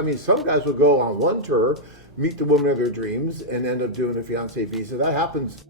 I mean, some guys will go on one tour, meet the woman of their dreams, and end up doing a fiancé visa. That happens.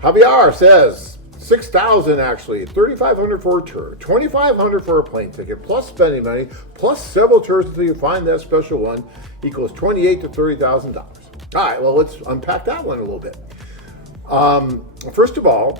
Javier says $6,000 actually, $3,500 for a tour, $2,500 for a plane ticket, plus spending money, plus several tours until you find that special one, equals $28,000 to $30,000. All right, well, let's unpack that one a little bit. First of all,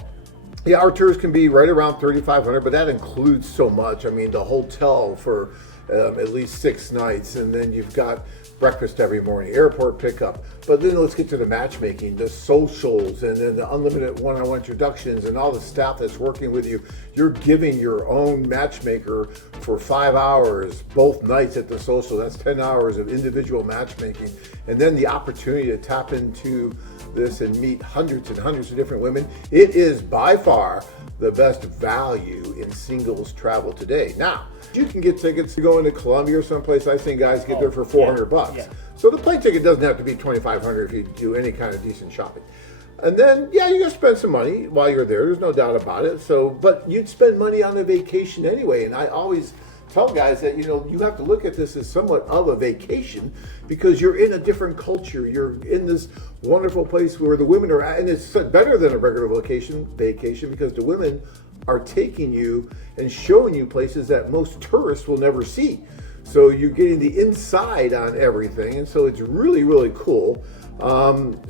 yeah, our tours can be right around $3,500, but that includes so much. I mean, the hotel for at least 6 nights, and then you've got breakfast every morning, airport pickup. But then let's get to the matchmaking, the socials, and then the unlimited one-on-one introductions, and all the staff that's working with you. You're giving your own matchmaker for 5 hours, both nights at the social. That's 10 hours of individual matchmaking. And then the opportunity to tap into this and meet hundreds and hundreds of different women. It is by far the best value in singles travel today. Now, you can get tickets to go into Colombia or someplace. I've seen guys get there for $400. Yeah. So the plane ticket doesn't have to be $2,500 if you do any kind of decent shopping. And then, yeah, you're gonna spend some money while you're there. There's no doubt about it. So, but you'd spend money on a vacation anyway. And I always tell guys that, you have to look at this as somewhat of a vacation because you're in a different culture. You're in this wonderful place where the women are at, and it's better than a regular vacation because the women are taking you and showing you places that most tourists will never see. So you're getting the inside on everything, and so it's really, really cool. And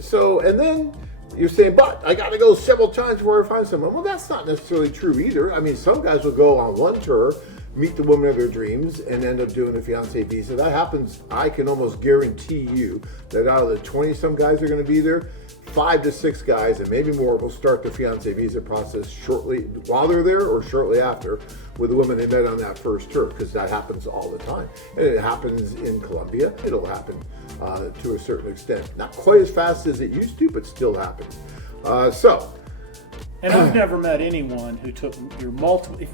then you're saying, but I got to go several times before I find someone. Well, that's not necessarily true either. I mean, some guys will go on one tour, meet the woman of their dreams, and end up doing a fiancé visa. That happens. I can almost guarantee you that out of the 20-some guys that are going to be there, 5 to 6 guys, and maybe more, will start the fiancé visa process shortly while they're there or shortly after with the woman they met on that first tour, because that happens all the time. And it happens in Colombia. It'll happen to a certain extent. Not quite as fast as it used to, but still happens. And I've never met anyone who took your multiple.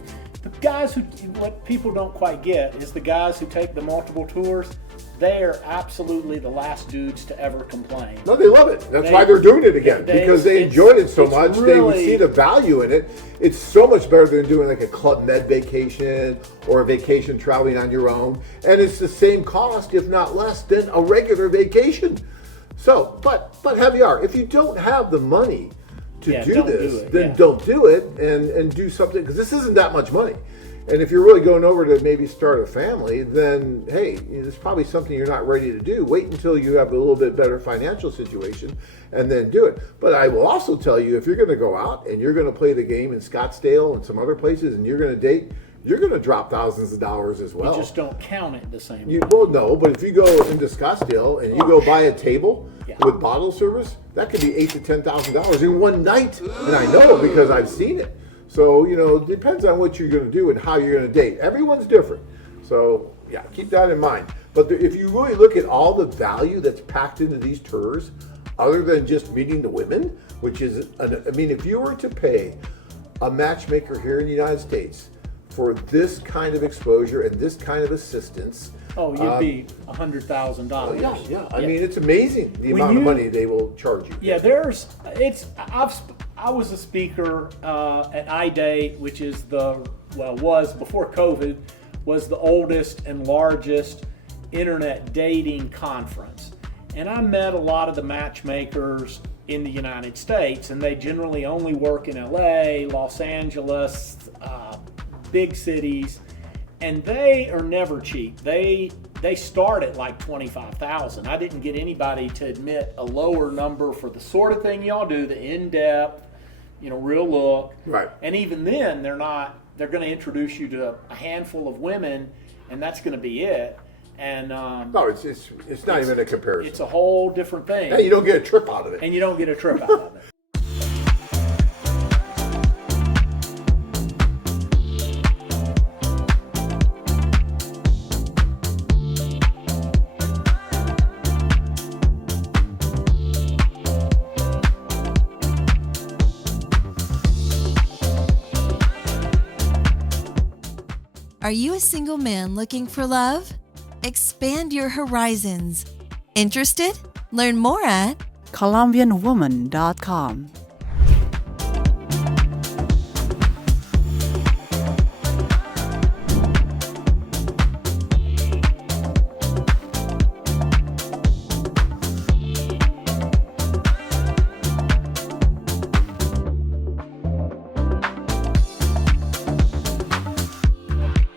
The guys who, what people don't quite get is the guys who take the multiple tours, they are absolutely the last dudes to ever complain. No, they love it. That's why they're doing it again, because they enjoyed it so much. Really, they would see the value in it. It's so much better than doing like a Club Med vacation or a vacation traveling on your own. And it's the same cost, if not less, than a regular vacation. So, but Javier, if you don't have the money to do this, then don't do it and do something, because this isn't that much money. And if you're really going over to maybe start a family, then hey, it's probably something you're not ready to do. Wait until you have a little bit better financial situation and then do it. But I will also tell you, if you're going to go out and you're going to play the game in Scottsdale and some other places and you're going to date, you're going to drop thousands of dollars as well. You just don't count it the same way. Well, no, but if you go into Scottsdale and you go buy a table with bottle service, that could be $8,000 to $10,000 in one night. And I know because I've seen it. So, it depends on what you're going to do and how you're going to date. Everyone's different. So, yeah, keep that in mind. But if you really look at all the value that's packed into these tours, other than just meeting the women, which is, if you were to pay a matchmaker here in the United States for this kind of exposure and this kind of assistance. Oh, you'd be $100,000. Yeah. I mean, it's amazing the amount of money they will charge you. Yeah, I was a speaker at iDate, which is was before COVID, was the oldest and largest internet dating conference. And I met a lot of the matchmakers in the United States, and they generally only work in LA, Los Angeles, big cities, and they are never cheap. They start at like $25,000. I didn't get anybody to admit a lower number for the sort of thing y'all do, the in-depth, real look. Right. And even then, they're going to introduce you to a handful of women, and that's going to be it. And no, it's not even a comparison. It's a whole different thing. And you don't get a trip out of it. And you don't get a trip out of it. Are you a single man looking for love? Expand your horizons. Interested? Learn more at colombianwoman.com.